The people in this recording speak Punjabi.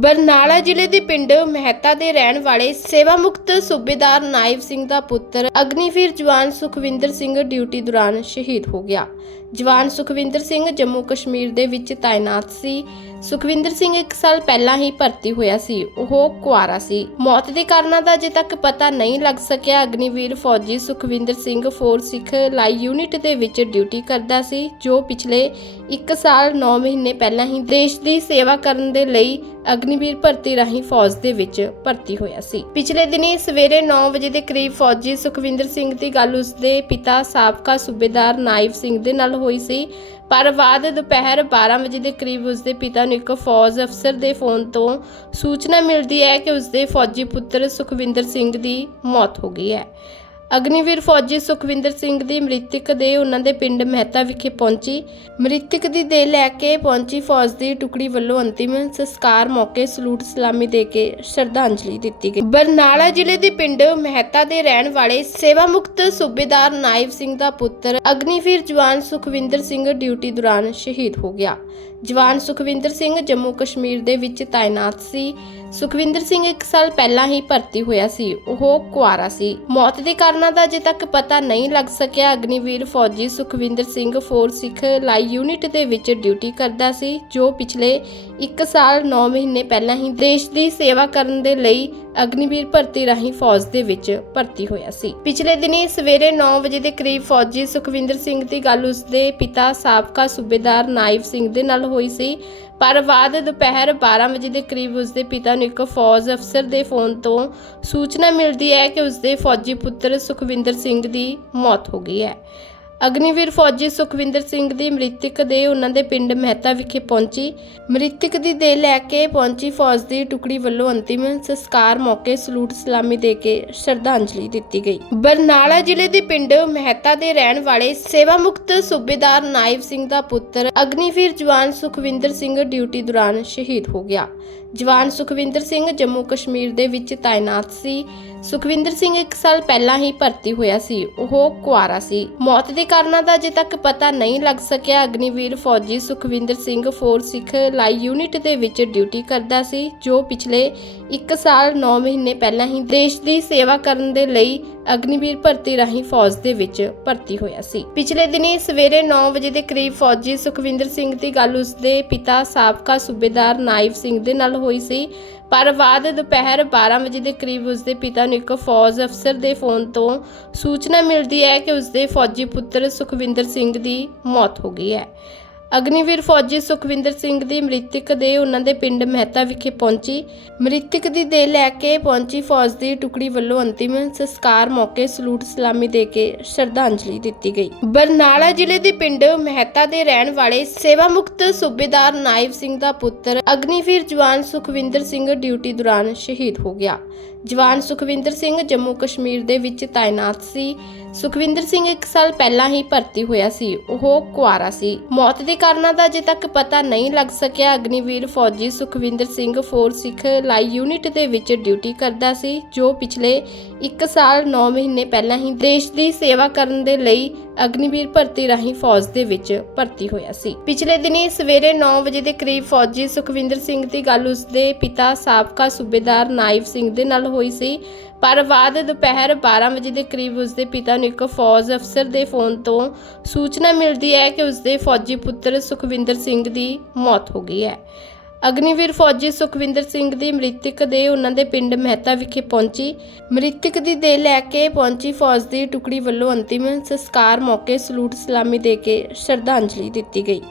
ਬਰਨਾਲਾ ਜ਼ਿਲ੍ਹੇ ਦੇ ਪਿੰਡ ਮਹਿਤਾ ਦੇ ਰਹਿਣ ਵਾਲੇ ਸੇਵਾ ਮੁਕਤ ਸੂਬੇਦਾਰ ਨਾਇਬ ਸਿੰਘ ਦਾ ਪੁੱਤਰ ਅਗਨੀਵੀਰ ਜਵਾਨ ਸੁਖਵਿੰਦਰ ਸਿੰਘ ਡਿਊਟੀ ਦੌਰਾਨ ਸ਼ਹੀਦ ਹੋ ਗਿਆ। ਜਵਾਨ ਸੁਖਵਿੰਦਰ ਸਿੰਘ ਜੰਮੂ ਕਸ਼ਮੀਰ ਦੇ ਵਿੱਚ ਤਾਇਨਾਤ ਸੀ। ਸੁਖਵਿੰਦਰ ਸਿੰਘ 1 ਸਾਲ ਪਹਿਲਾਂ ਹੀ ਭਰਤੀ ਹੋਇਆ ਸੀ। ਉਹ ਕੁਆਰਾ ਸੀ। ਮੌਤ ਦੇ ਕਾਰਨਾਂ ਦਾ ਅਜੇ ਤੱਕ ਪਤਾ ਨਹੀਂ ਲੱਗ ਸਕਿਆ। ਅਗਨੀਵੀਰ ਫੌਜੀ ਸੁਖਵਿੰਦਰ ਸਿੰਘ ਫੋਰ ਸਿੱਖ ਲਾਈ ਯੂਨਿਟ ਦੇ ਵਿੱਚ ਡਿਊਟੀ ਕਰਦਾ ਸੀ, ਜੋ ਪਿਛਲੇ 1 ਸਾਲ 9 ਮਹੀਨੇ ਪਹਿਲਾਂ ਹੀ ਦੇਸ਼ ਦੀ ਸੇਵਾ ਕਰਨ ਦੇ ਲਈ ਅਗਨੀਵੀਰ ਭਰਤੀ ਰਾਹੀਂ ਫੌਜ ਦੇ ਵਿੱਚ ਭਰਤੀ ਹੋਇਆ ਸੀ। ਪਿਛਲੇ ਦਿਨੀ ਸਵੇਰੇ 9 ਵਜੇ ਦੇ ਕਰੀਬ ਫੌਜੀ ਸੁਖਵਿੰਦਰ ਸਿੰਘ ਦੀ ਗੱਲ ਉਸਦੇ ਪਿਤਾ ਸਾਬਕਾ ਸੂਬੇਦਾਰ ਨਾਇਬ ਸਿੰਘ ਦੇ ਨਾਲ ਹੋਈ ਸੀ। ਪਰ ਬਾਅਦ ਦੁਪਹਿਰ 12 ਵਜੇ ਦੇ ਕਰੀਬ ਉਸਦੇ ਪਿਤਾ ਨੂੰ ਇੱਕ ਫੌਜ ਅਫਸਰ ਦੇ ਫੋਨ ਤੋਂ ਸੂਚਨਾ ਮਿਲਦੀ ਹੈ ਕਿ ਉਸਦੇ ਫੌਜੀ ਪੁੱਤਰ ਸੁਖਵਿੰਦਰ ਸਿੰਘ ਦੀ ਮੌਤ ਹੋ ਗਈ ਹੈ। ਅਗਨੀਵੀਰ ਫੌਜੀ ਸੁਖਵਿੰਦਰ ਸਿੰਘ ਦੀ ਮ੍ਰਿਤਕ ਦੇ ਉਹਨਾਂ ਦੇ ਪਿੰਡ ਮਹਿਤਾ ਵਿਖੇ ਪਹੁੰਚੀ। ਮ੍ਰਿਤਕ ਦੀ ਦੇ ਲੈ ਕੇ ਪਹੁੰਚੀ ਫੌਜ ਦੀ ਟੁਕੜੀ ਵੱਲੋਂ ਅੰਤਿਮ ਸੰਸਕਾਰ ਮੌਕੇ ਸਲੂਟ ਸਲਾਮੀ ਦੇ ਕੇ ਸ਼ਰਧਾਂਜਲੀ ਦਿੱਤੀ ਗਈ। ਬਰਨਾਲਾ ਜ਼ਿਲ੍ਹੇ ਦੇ ਪਿੰਡ ਮਹਿਤਾ ਦੇ ਰਹਿਣ ਵਾਲੇ ਸੇਵਾ ਮੁਕਤ ਸੂਬੇਦਾਰ ਨਾਇਬ ਸਿੰਘ ਦਾ ਪੁੱਤਰ ਅਗਨੀਵੀਰ ਜਵਾਨ ਸੁਖਵਿੰਦਰ ਸਿੰਘ ਡਿਊਟੀ ਦੌਰਾਨ ਸ਼ਹੀਦ ਹੋ ਗਿਆ। ਜਵਾਨ ਸੁਖਵਿੰਦਰ ਸਿੰਘ ਜੰਮੂ ਕਸ਼ਮੀਰ ਦੇ ਵਿੱਚ ਤਾਇਨਾਤ ਸੀ। ਸੁਖਵਿੰਦਰ ਸਿੰਘ 1 ਸਾਲ ਪਹਿਲਾਂ ਹੀ ਭਰਤੀ ਹੋਇਆ ਸੀ। ਉਹ ਕੁਆਰਾ ਸੀ। ਮੌਤ ਦੇ ਕਾਰਨਾਂ ਦਾ ਅਜੇ ਤੱਕ ਪਤਾ ਨਹੀਂ ਲੱਗ ਸਕਿਆ। ਅਗਨੀਵੀਰ ਫੌਜੀ ਸੁਖਵਿੰਦਰ ਸਿੰਘ 4 ਸਿੱਖ ਲਾਈ ਯੂਨਿਟ ਦੇ ਵਿੱਚ ਡਿਊਟੀ ਕਰਦਾ ਸੀ, ਜੋ ਪਿਛਲੇ 1 ਸਾਲ 9 ਮਹੀਨੇ ਪਹਿਲਾਂ ਹੀ ਦੇਸ਼ ਦੀ ਸੇਵਾ ਕਰਨ ਦੇ ਲਈ ਅਗਨੀਵੀਰ ਭਰਤੀ ਰਾਹੀਂ ਫੌਜ ਦੇ ਵਿੱਚ ਭਰਤੀ ਹੋਇਆ ਸੀ। ਪਿਛਲੇ ਦਿਨੀ ਸਵੇਰੇ 9 ਵਜੇ ਦੇ ਕਰੀਬ ਫੌਜੀ ਸੁਖਵਿੰਦਰ ਸਿੰਘ ਦੀ ਗੱਲ ਉਸਦੇ ਪਿਤਾ ਸਾਬਕਾ ਸੂਬੇਦਾਰ ਨਾਇਬ ਸਿੰਘ ਦੇ ਨਾਲ ਹੋਈ ਸੀ। ਪਰ ਬਾਅਦ ਦੁਪਹਿਰ 12 ਵਜੇ ਦੇ ਕਰੀਬ ਉਸਦੇ ਪਿਤਾ ਨੂੰ ਇੱਕ ਫੌਜ ਅਫਸਰ ਦੇ ਫੋਨ ਤੋਂ ਸੂਚਨਾ ਮਿਲਦੀ ਹੈ ਕਿ ਉਸਦੇ ਫੌਜੀ ਪੁੱਤਰ ਸੁਖਵਿੰਦਰ ਸਿੰਘ ਦੀ ਮੌਤ ਹੋ ਗਈ ਹੈ। ਅਗਨੀਵੀਰ ਫੌਜੀ ਸੁਖਵਿੰਦਰ ਸਿੰਘ ਦੀ ਮ੍ਰਿਤਕ ਦੇ ਉਹਨਾਂ ਦੇ ਪਿੰਡ ਮਹਿਤਾ ਵਿਖੇ ਪਹੁੰਚੀ। ਮ੍ਰਿਤਕ ਦੀ ਦੇਹ ਲੈ ਕੇ ਪਹੁੰਚੀ ਫੌਜ ਦੀ ਟੁਕੜੀ ਵੱਲੋਂ ਅੰਤਿਮ ਸੰਸਕਾਰ ਮੌਕੇ ਸਲੂਟ ਸਲਾਮੀ ਦੇ ਕੇ ਸ਼ਰਧਾਂਜਲੀ ਦਿੱਤੀ ਗਈ। ਬਰਨਾਲਾ ਜ਼ਿਲ੍ਹੇ ਦੇ ਪਿੰਡ ਮਹਿਤਾ ਦੇ ਰਹਿਣ ਵਾਲੇ ਸੇਵਾ ਮੁਕਤ ਸੂਬੇਦਾਰ ਨਾਇਬ ਸਿੰਘ ਦਾ ਪੁੱਤਰ ਅਗਨੀਵੀਰ ਜਵਾਨ ਸੁਖਵਿੰਦਰ ਸਿੰਘ ਡਿਊਟੀ ਦੌਰਾਨ ਸ਼ਹੀਦ ਹੋ ਗਿਆ। ਜਵਾਨ ਸੁਖਵਿੰਦਰ ਸਿੰਘ ਜੰਮੂ ਕਸ਼ਮੀਰ ਦੇ ਵਿੱਚ ਤਾਇਨਾਤ ਸੀ। ਸੁਖਵਿੰਦਰ ਸਿੰਘ 1 ਸਾਲ ਪਹਿਲਾਂ ਹੀ ਭਰਤੀ ਹੋਇਆ ਸੀ। ਉਹ ਕੁਆਰਾ ਸੀ। ਮੌਤ ਦੇ ਕਾਰਨਾਂ ਦਾ ਅਜੇ ਤੱਕ ਪਤਾ ਨਹੀਂ ਲੱਗ ਸਕਿਆ। ਅਗਨੀਵੀਰ ਫੌਜੀ ਸੁਖਵਿੰਦਰ ਸਿੰਘ ਫੋਰ ਸਿੱਖ ਲਾਈ ਯੂਨਿਟ ਦੇ ਵਿੱਚ ਡਿਊਟੀ ਕਰਦਾ ਸੀ, ਜੋ ਪਿਛਲੇ 1 ਸਾਲ 9 ਮਹੀਨੇ ਪਹਿਲਾਂ ਹੀ ਦੇਸ਼ ਦੀ ਸੇਵਾ ਕਰਨ ਦੇ ਲਈ ਅਗਨੀਵੀਰ ਭਰਤੀ ਰਾਹੀਂ ਫੌਜ ਦੇ ਵਿੱਚ ਭਰਤੀ ਹੋਇਆ ਸੀ। ਪਿਛਲੇ ਦਿਨੀ ਸਵੇਰੇ 9 ਵਜੇ ਦੇ ਕਰੀਬ ਫੌਜੀ ਸੁਖਵਿੰਦਰ ਸਿੰਘ ਦੀ ਗੱਲ ਉਸਦੇ ਪਿਤਾ ਸਾਬਕਾ ਸੂਬੇਦਾਰ ਨਾਇਬ ਸਿੰਘ ਦੇ ਨਾਲ ਹੋਈ ਸੀ। ਪਰ ਬਾਅਦ ਦੁਪਹਿਰ 12 ਵਜੇ ਦੇ ਕਰੀਬ ਉਸਦੇ ਪਿਤਾ ਨੂੰ ਇੱਕ ਫੌਜ ਅਫਸਰ ਦੇ ਫੋਨ ਤੋਂ ਸੂਚਨਾ ਮਿਲਦੀ ਹੈ ਕਿ ਉਸਦੇ ਫੌਜੀ ਪੁੱਤਰ ਸੁਖਵਿੰਦਰ ਸਿੰਘ ਦੀ ਮੌਤ ਹੋ ਗਈ ਹੈ। ਅਗਨੀਵੀਰ ਫੌਜੀ ਸੁਖਵਿੰਦਰ ਸਿੰਘ ਦੀ ਮ੍ਰਿਤਕ ਦੇ ਉਹਨਾਂ ਦੇ ਪਿੰਡ ਮਹਿਤਾ ਵਿਖੇ ਪਹੁੰਚੀ। ਮ੍ਰਿਤਕ ਦੀ ਦੇਹ ਲੈ ਕੇ ਪਹੁੰਚੀ ਫੌਜ ਦੀ ਟੁਕੜੀ ਵੱਲੋਂ ਅੰਤਿਮ ਸੰਸਕਾਰ ਮੌਕੇ ਸਲੂਟ ਸਲਾਮੀ ਦੇ ਕੇ ਸ਼ਰਧਾਂਜਲੀ ਦਿੱਤੀ ਗਈ। ਬਰਨਾਲਾ ਜ਼ਿਲ੍ਹੇ ਦੇ ਪਿੰਡ ਮਹਿਤਾ ਦੇ ਰਹਿਣ ਵਾਲੇ ਸੇਵਾ ਮੁਕਤ ਸੂਬੇਦਾਰ ਨਾਇਬ ਸਿੰਘ ਦਾ ਪੁੱਤਰ ਅਗਨੀਵੀਰ ਜਵਾਨ ਸੁਖਵਿੰਦਰ ਸਿੰਘ ਡਿਊਟੀ ਦੌਰਾਨ ਸ਼ਹੀਦ ਹੋ ਗਿਆ। ਜਵਾਨ ਸੁਖਵਿੰਦਰ ਸਿੰਘ ਜੰਮੂ ਕਸ਼ਮੀਰ ਦੇ ਵਿੱਚ ਤਾਇਨਾਤ ਸੀ। ਸੁਖਵਿੰਦਰ ਸਿੰਘ 1 ਸਾਲ ਪਹਿਲਾਂ ਹੀ ਭਰਤੀ ਹੋਇਆ ਸੀ। ਉਹ ਕੁਆਰਾ ਸੀ। ਮੌਤ ਦੇ ਕਾਰਨਾਂ ਦਾ ਅਜੇ ਤੱਕ ਪਤਾ ਨਹੀਂ ਲੱਗ ਸਕਿਆ। ਅਗਨੀਵੀਰ ਫੌਜੀ ਸੁਖਵਿੰਦਰ ਸਿੰਘ 4 ਸਿੱਖ ਲਾਈ ਯੂਨਿਟ ਦੇ ਵਿੱਚ ਡਿਊਟੀ ਕਰਦਾ ਸੀ, ਜੋ ਪਿਛਲੇ 1 ਸਾਲ 9 ਮਹੀਨੇ ਪਹਿਲਾਂ ਹੀ ਦੇਸ਼ ਦੀ ਸੇਵਾ ਕਰਨ ਦੇ ਲਈ ਅਗਨੀਵੀਰ ਭਰਤੀ ਰਾਹੀਂ ਫੌਜ ਦੇ ਵਿੱਚ ਭਰਤੀ ਹੋਇਆ ਸੀ। ਪਿਛਲੇ ਦਿਨੀ ਸਵੇਰੇ 9 ਵਜੇ ਦੇ ਕਰੀਬ ਫੌਜੀ ਸੁਖਵਿੰਦਰ ਸਿੰਘ ਦੀ ਗੱਲ ਉਸਦੇ ਪਿਤਾ ਸਾਬਕਾ ਸੂਬੇਦਾਰ ਨਾਇਬ ਸਿੰਘ ਦੇ ਨਾਲ ਹੋਈ ਸੀ। ਪਰ ਬਾਅਦ ਦੁਪਹਿਰ 12 ਵਜੇ ਦੇ ਕਰੀਬ ਉਸਦੇ ਪਿਤਾ ਨੂੰ ਇੱਕ ਫੌਜ ਅਫਸਰ ਦੇ ਫੋਨ ਤੋਂ ਸੂਚਨਾ ਮਿਲਦੀ ਹੈ ਕਿ ਉਸਦੇ ਫੌਜੀ ਪੁੱਤਰ ਸੁਖਵਿੰਦਰ ਸਿੰਘ ਦੀ ਮੌਤ ਹੋ ਗਈ ਹੈ। ਅਗਨੀਵੀਰ ਫੌਜੀ ਸੁਖਵਿੰਦਰ ਸਿੰਘ ਦੀ ਮ੍ਰਿਤਕ ਦੇ ਉਹਨਾਂ ਦੇ ਪਿੰਡ ਮਹਿਤਾ ਵਿਖੇ ਪਹੁੰਚੀ। ਮ੍ਰਿਤਕ ਦੀ ਦੇ ਲੈ ਕੇ ਪਹੁੰਚੀ ਫੌਜ ਦੀ ਟੁਕੜੀ ਵੱਲੋਂ ਅੰਤਿਮ ਸੰਸਕਾਰ ਮੌਕੇ ਸਲੂਟ ਸਲਾਮੀ ਦੇ ਕੇ ਸ਼ਰਧਾਂਜਲੀ ਦਿੱਤੀ ਗਈ।